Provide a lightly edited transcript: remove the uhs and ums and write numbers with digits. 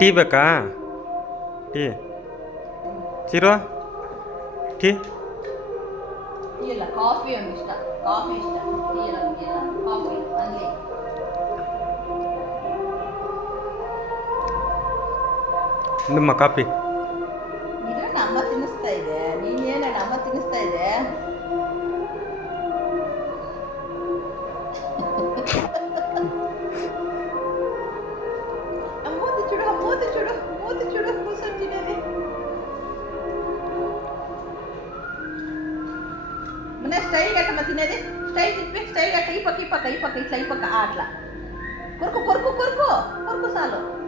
Tea ಬೇಕಾ? Tea Chiru tea ಇಲ್ಲ, coffee ಒಂದು ಇಷ್ಟ. ಕಾಫಿ ಇಷ್ಟ, ಟೀ ಎಲ್ಲ ಕುಡಿಯಲ್ಲ. ಕಾಫಿ ಅಲ್ಲಿ ನಿಮ್ಮ ಕಾಪಿ ಇದನ್ನ ಅಮ್ಮ ತಿನ್ನಿಸ್ತಾ ಇದೆ. ನೀನೇನ ಅಮ್ಮ ತಿನ್ನಿಸ್ತಾ ಇದೆ. ಮೂತಿ ಚುಡು, ಮೂತಿ ಚುಡು, ಮೂತಿ ಚುಡು, ಕೂಸಂತಿದ್ದೇನೆ. ಮನೆ ಸ್ಟೈಲ್ ಗಟ್ಟಮ್ಮ ತಿನ್ನದೆ. ಸ್ಟೈಲ್ ತಿನ್ಬೇಕು, ಸ್ಟೈಲ್ ಗಟ್ಟ. ಈ ಪಕ್ಕ ಈ ಪಕ್ಕ ಈ ಪಕ್ಕ ಇಟ್ಲ ಈ ಪಕ್ಕ ಆಟ್ಲ. ಕೊರ್ಕು ಕೊರ್ಕು ಕೊರ್ಕು ಕೊರ್ಕು ಸಾಲು.